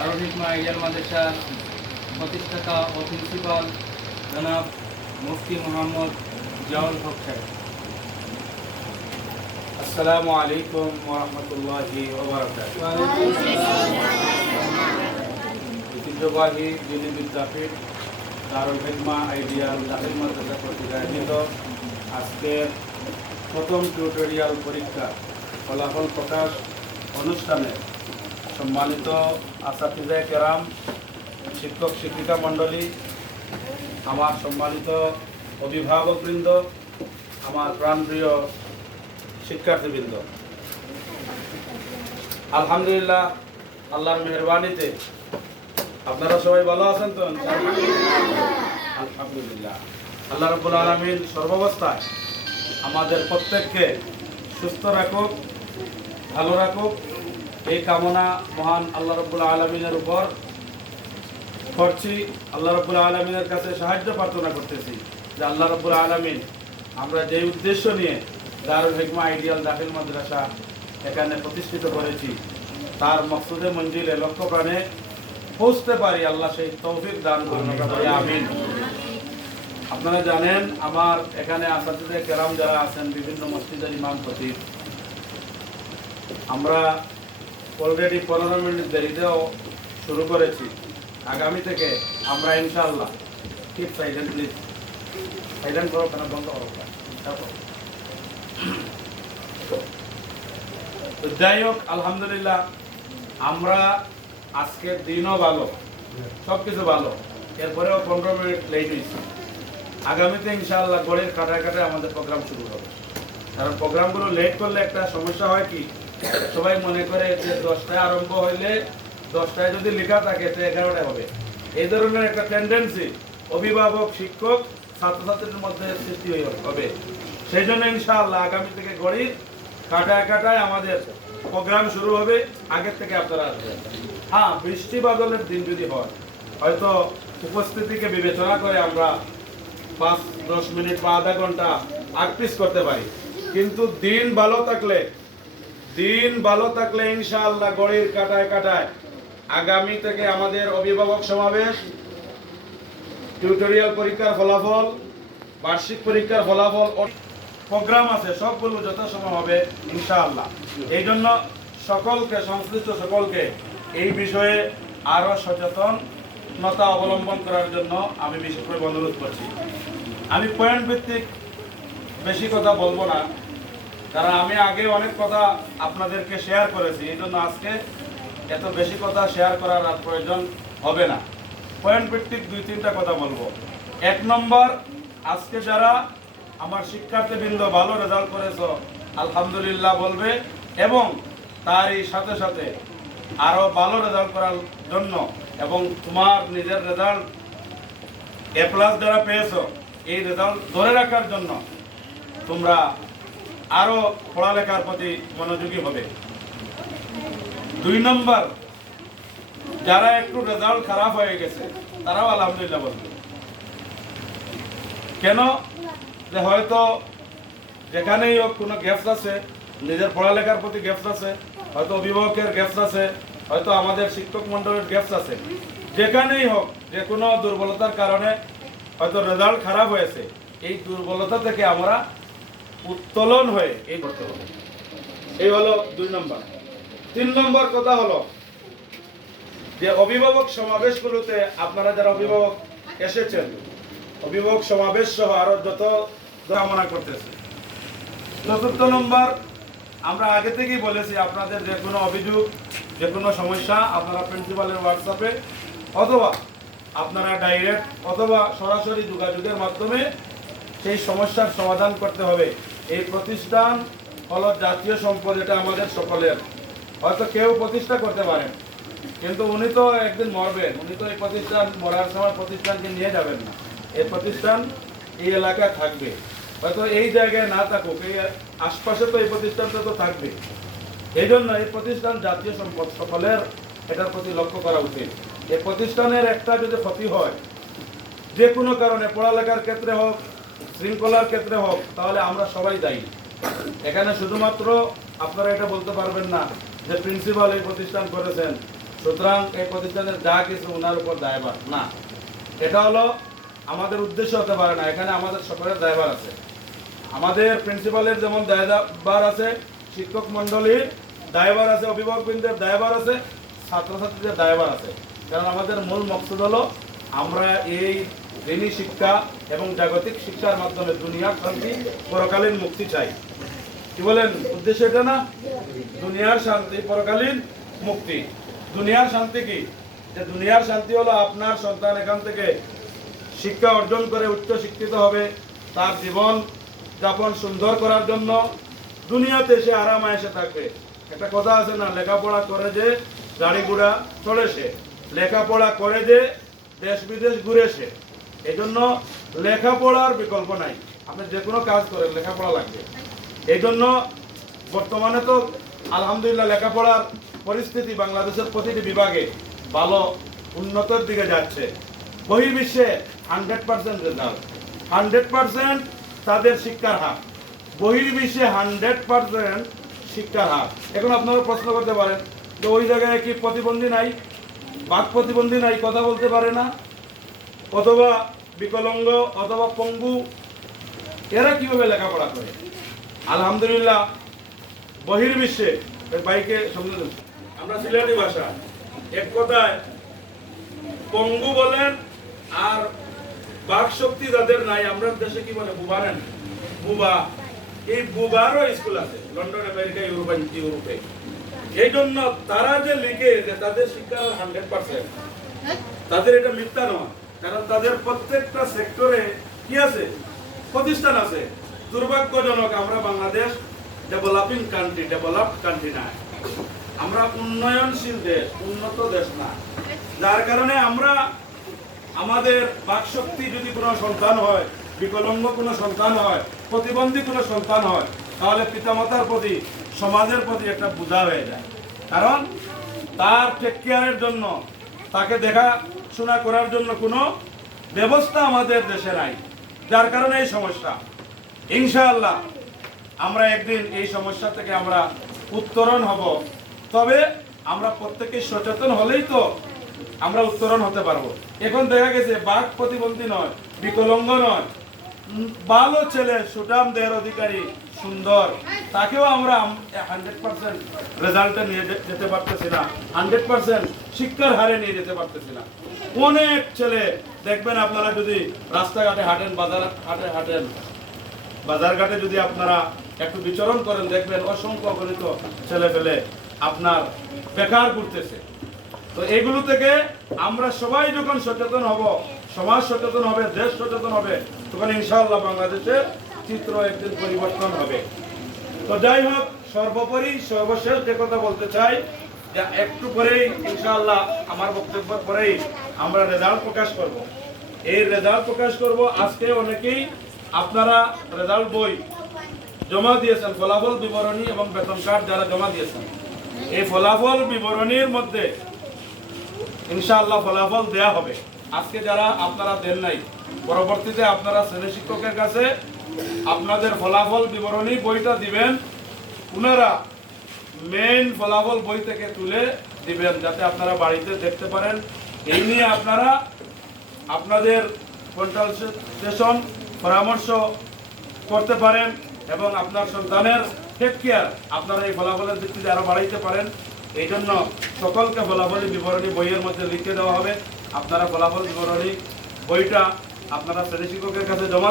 দারুল হিকমা ideal মাদ্রাসার প্রতিষ্ঠাতা ও principal জনাব মুফতি মোহাম্মদ জিয়াউল হক সাহেব। আসসালামু আলাইকুম ওয়া রাহমাতুল্লাহি ওয়া বারাকাতুহু। ঐতিহ্যবাহী দিনী বিদ্যাপীঠ দারুল হিকমা আইডিয়াল দাখিল মাদ্রাসা কর্তৃক আয়োজিত আজকের প্রথম টিউটোরিয়াল পরীক্ষা ফলাফল প্রকাশ অনুষ্ঠানে সম্মানিত আসাতিজায়ে কেরাম, শিক্ষক শিক্ষিকা মণ্ডলী, আমার সম্মানিত অভিভাবকবৃন্দ, আমার প্রাণপ্রিয় শিক্ষার্থীবৃন্দ, আলহামদুলিল্লাহ আল্লাহর মেহরবানিতে আপনারা সবাই ভালো আছেন তো? আলহামদুলিল্লাহ। আল্লাহ রাব্বুল আলামিন সর্বাবস্থায় আমাদের প্রত্যেককে সুস্থ রাখুক, ভালো রাখুক, এই কামনা মহান আল্লাহ রাব্বুল আলামিনের উপর করছি। আল্লাহ রাব্বুল আলামিনের কাছে সাহায্য প্রার্থনা করতেছি যে আল্লাহ রাব্বুল আলামিন আমরা যে উদ্দেশ্য নিয়ে দারুল হিকমা আইডিয়াল দাখিল মাদ্রাসা এখানে প্রতিষ্ঠিত করেছি তার মকসুদে মঞ্জিলে লক্ষ্য প্রাণে পৌঁছতে পারি, আল্লাহ সেই তৌফিক দান করুন, আমিন। আপনারা জানেন আমার এখানে আসাতিজায়ে কেরাম যারা আছেন, বিভিন্ন মসজিদের ইমাম খতিব, আমরা অলরেডি 15 মিনিট দেরিতেও শুরু করেছি। আগামী থেকে আমরা ইনশাআল্লাহ কিপ সাইলেন্ট, প্লিজ সাইলেন্ট করো, কেন বন্ধ করো। তো যাই হোক, আলহামদুলিল্লাহ আমরা আজকের দিনও ভালো, সব কিছু ভালো, এরপরেও 15 মিনিট লেট হয়েছে। আগামীতে ইনশাআল্লাহ গড়ের কাটায় কাটায় আমাদের প্রোগ্রাম শুরু হবে। কারণ প্রোগ্রামগুলো লেট করলে একটা সমস্যা হয় কি, সবাই মনে করে যে 10টায় আরম্ভ হইলে 10টায় যদি লেখা থাকে তো 11টায় হবে। এই ধরনের একটা টেন্ডেন্সি অভিভাবক, শিক্ষক, ছাত্রছাত্রীদের মধ্যে সৃষ্টি হবে। সেই জন্য ইনশাআল্লাহ আগামী থেকে গড়ির কাটায় কাটায় আমাদের প্রোগ্রাম শুরু হবে। আগের থেকে আপনারা আসবেন। হ্যাঁ, বৃষ্টি বাদলের দিন যদি হয়, হয়তো উপস্থিতিকে বিবেচনা করে আমরা 5-10 মিনিট বা আধা ঘন্টা আর্টিস করতে পারি। কিন্তু দিন ভালো থাকলে ইনশাআল্লাহ গড়ির কাটায় কাটায় আগামী থেকে আমাদের অভিভাবক সমাবেশ, টিউটোরিয়াল পরীক্ষার ফলাফল, বার্ষিক পরীক্ষার ফলাফল, প্রোগ্রাম আছে, সবগুলো যথাসময় হবে ইনশাআল্লাহ। এই জন্য সকলকে, সংশ্লিষ্ট সকলকে এই বিষয়ে আরো সচেতনতা অবলম্বন করার জন্য আমি বিশেষ করে অনুরোধ করছি। আমি পয়েন্ট ভিত্তিক বেশি কথা বলবো না, কারণ আমি আগে অনেক কথা আপনাদেরকে শেয়ার করেছি। এই জন্য আজকে এত বেশি কথা শেয়ার করার আর প্রয়োজন হবে না। পয়েন্ট ভিত্তিক 2-3টা কথা বলবো। 1 নম্বর, আজকে যারা আমার শিক্ষার্থীবৃন্দ ভালো রেজাল্ট করেছো আলহামদুলিল্লাহ বলবে, এবং তারই সাথে সাথে আরো ভালো রেজাল্ট করার জন্য এবং তোমার নিজের রেজাল্ট A+ যারা পেয়েছো এই রেজাল্ট ধরে রাখার জন্য তোমরা আরো পড়ালেখার প্রতি মনোযোগী হবে। 2 নম্বর, যারা একটু রেজাল্ট খারাপ হয়ে গেছে তারাও আলহামদুলিল্লাহ বলবে। কেন? যে হয়তো যেখানেই হোক কোনো গ্যাপস আছে, নিজের পড়ালেখার প্রতি গ্যাপস আছে, হয়তো অভিভাবকের গ্যাপস আছে, হয়তো আমাদের শিক্ষক মণ্ডলের গ্যাপস আছে, যেখানেই হোক যে কোনো দুর্বলতার কারণে হয়তো রেজাল্ট খারাপ হয়েছে, এই দুর্বলতা থেকে আমরা উত্তোলন হয়ে এই করতে হবে। এই হলো 2 নম্বর। 3 নম্বর কথা হলো যে অভিভাবক সমাবেশগুলোতে আপনারা যারা অভিভাবক এসেছেন, অভিভাবক সমাবেশ সহ আরো যত কামনা করতেছে। 4 নম্বর, আমরা আগে থেকেই বলেছি আপনাদের যে কোনো অভিযোগ, যে কোনো সমস্যা আপনারা প্রিন্সিপালের হোয়াটসঅ্যাপে অথবা আপনারা ডাইরেক্ট অথবা সরাসরি যোগাযোগের মাধ্যমে সেই সমস্যার সমাধান করতে হবে। এই প্রতিষ্ঠান হলো জাতীয় সম্পদ, এটা আমাদের সকলের। হয়তো কেউ প্রতিষ্ঠা করতে পারেন, কিন্তু উনি তো একদিন মরবেন, উনি তো এই প্রতিষ্ঠান মরার সময় প্রতিষ্ঠানকে নিয়ে যাবেন না। এই প্রতিষ্ঠান এই এলাকায় থাকবে, হয়তো এই জায়গায় না থাকুক, এই আশপাশে তো এই প্রতিষ্ঠানটা তো থাকবে। এই জন্য এই প্রতিষ্ঠান জাতীয় সম্পদ, সকলের এটার প্রতি লক্ষ্য করা উচিত। এই প্রতিষ্ঠানের একটা যদি ক্ষতি হয়, যে কোনো কারণে, পড়ালেখার ক্ষেত্রে হোক, শৃঙ্খলার ক্ষেত্রে হোক, তাহলে আমরা সবাই দায়ী। এখানে শুধুমাত্র আপনারা এটা বলতে পারবেন না যে প্রিন্সিপাল এই প্রতিষ্ঠান করেছেন, সুতরাং এই প্রতিষ্ঠানের যা কিছু ওনার উপর দায়ভার না, এটা হলো আমাদের উদ্দেশ্য হতে পারে না। এখানে আমাদের সকলের দায়ভার আছে। আমাদের প্রিন্সিপালের যেমন দায়ভার আছে, শিক্ষক মন্ডলীর দায়ভার আছে, অভিভাবকবৃন্দের দায়ভার আছে, ছাত্রছাত্রীদের দায়ভার আছে। কারণ আমাদের মূল মকসুদ হলো আমরা এই দিনী শিক্ষা এবং জাগতিক শিক্ষার মাধ্যমে দুনিয়ার শান্তি, পরকালীন মুক্তি চাই। কি বলেন, উদ্দেশ্য এটা না? দুনিয়ার শান্তি, পরকালীন মুক্তি। দুনিয়ার শান্তি কি? যে দুনিয়ার শান্তি হলো আপনার সন্তান এখান থেকে শিক্ষা অর্জন করে উচ্চ শিক্ষিত হবে, তার জীবন যাপন সুন্দর করার জন্য দুনিয়াতে সে আরাম আয়েশে থাকবে। একটা কথা আছে না, লেখাপড়া করে যে গাড়ি ঘোড়া চড়ে সে, লেখাপড়া করে যে দেশ বিদেশ ঘুরে সে। এই জন্য লেখাপড়ার বিকল্প নাই। আপনি যে কোনো কাজ করেন লেখাপড়া লাগবে। এই জন্য বর্তমানে তো আলহামদুলিল্লাহ লেখাপড়ার পরিস্থিতি বাংলাদেশের প্রতিটি বিভাগে ভালো উন্নতির দিকে যাচ্ছে। বহির্বিশ্বে 100% রেজাল্ট, 100% তাদের শিক্ষার হার, বহির্বিশ্বে 100% শিক্ষার হার। এখন আপনারা প্রশ্ন করতে পারেন যে ওই জায়গায় কি প্রতিবন্ধী নাই, বাক প্রতিবন্ধী নাই, কথা বলতে পারে না, অথবা বিকলাঙ্গ অথবা পঙ্গু, এরা কিভাবে লেখাপড়া করে? আলহামদুলিল্লাহ বহির্বিশ্বে বাইকে সমঝে আমরা সিলেটি ভাষা এক কথায় পঙ্গু বলেন আর বাক শক্তি যাদের নাই, আমরা দেশে কি বলে বুবা নেন, বুবা। এই বুবারও স্কুল আছে লন্ডন, আমেরিকা, ইউরোপে। এই জন্য তারা যে লিখে যে তাদের শিক্ষা 100%, তাদের এটা মিথ্যা নয়। কারণ তাদের প্রত্যেকটা সেক্টরে কি আছে, প্রতিষ্ঠান আছে। দুর্ভাগ্যজনক আমরা Bangladesh developing country, developed country না, আমরা উন্নয়নশীল দেশ, উন্নত দেশ না। যার কারণে আমরা আমাদের বাকশক্তি যদি কোনো সন্তান হয়, বিকলাঙ্গ কোনো সন্তান হয়, প্রতিবন্ধী কোনো সন্তান হয়, তাহলে পিতামাতার প্রতি, সমাজের প্রতি একটা বোঝা হয়ে যায়। কারণ তার টেক কেয়ারের জন্য, তাকে দেখাশোনা করার জন্য কোনো ব্যবস্থা আমাদের দেশে নাই। যার কারণে এই সমস্যা। ইনশাআল্লাহ আমরা একদিন এই সমস্যা থেকে আমরা উত্তরণ হব। তবে আমরা প্রত্যেকে সচেতন হলেই তো আমরা উত্তরণ হতে পারবো। এখন দেখা গেছে বাক প্রতিবন্ধী নয়, বিকলাঙ্গ নয়, ভালো ছেলে, সুঠাম দেহের অধিকারী, সুন্দর, তাকেও আমরা 100% রেজাল্টে নিয়ে যেতে পারতেছি না, 100% শিক্ষার হারে নিয়ে যেতে পারতেছি না। অনেক ছেলে দেখবেন আপনারা যদি রাস্তাঘাটে হাঁটেন, হাঁটেন, বাজারঘাটে যদি আপনারা একটু বিচরণ করেন, দেখবেন অসংখ্য অগণিত ছেলে পেলে আপনার বেকার ঘুরতেছে। তো এগুলো থেকে আমরা সবাই যখন সচেতন হব, সমাজ সচেতন হবে, দেশ সচেতন হবে, তখন ইনশাআল্লাহ বাংলাদেশের চিত্র একদিন পরিবর্তন হবে। তো যাই হোক, সর্বোপরি সর্বশেষ যে কথা বলতে চাই, যে একটু পরেই ইনশাআল্লাহ আমার বক্তব্যের পরেই আমরা রেজাল্ট প্রকাশ করব। এই রেজাল্ট প্রকাশ করব। আজকে অনেকেই আপনারা রেজাল্ট বই জমা দিয়েছেন, ফলাফল বিবরণী এবং বেতন কার্ড যারা জমা দিয়েছেন, এই ফলাফল বিবরণীর মধ্যে ইনশাআল্লাহ ফলাফল দেয়া হবে। আজকে যারা আপনারা দেন নাই, পরবর্তীতে আপনারা শ্রেণী শিক্ষকের কাছে আপনাদের ফলাফল বিবরণী বইটা দিবেন, ওনারা মেইন ফলাফল বই থেকে তুলে দিবেন, যাতে আপনারা বাড়িতে দেখতে পারেন। এই নিয়ে আপনারা আপনাদের কনসালটেশন পরামর্শ করতে পারেন এবং আপনার সন্তানের টেক কেয়ার আপনারা এই ফলাফলের ভিত্তিতে আরো বাড়াইতে পারেন। এই জন্য সকলকে ফলাফল বিবরণী বইয়ের মধ্যে লিখে দেওয়া হবে। আপনারা ফলাফল বিবরণী বইটা আপনারা শ্রেণী শিক্ষকের কাছে জমা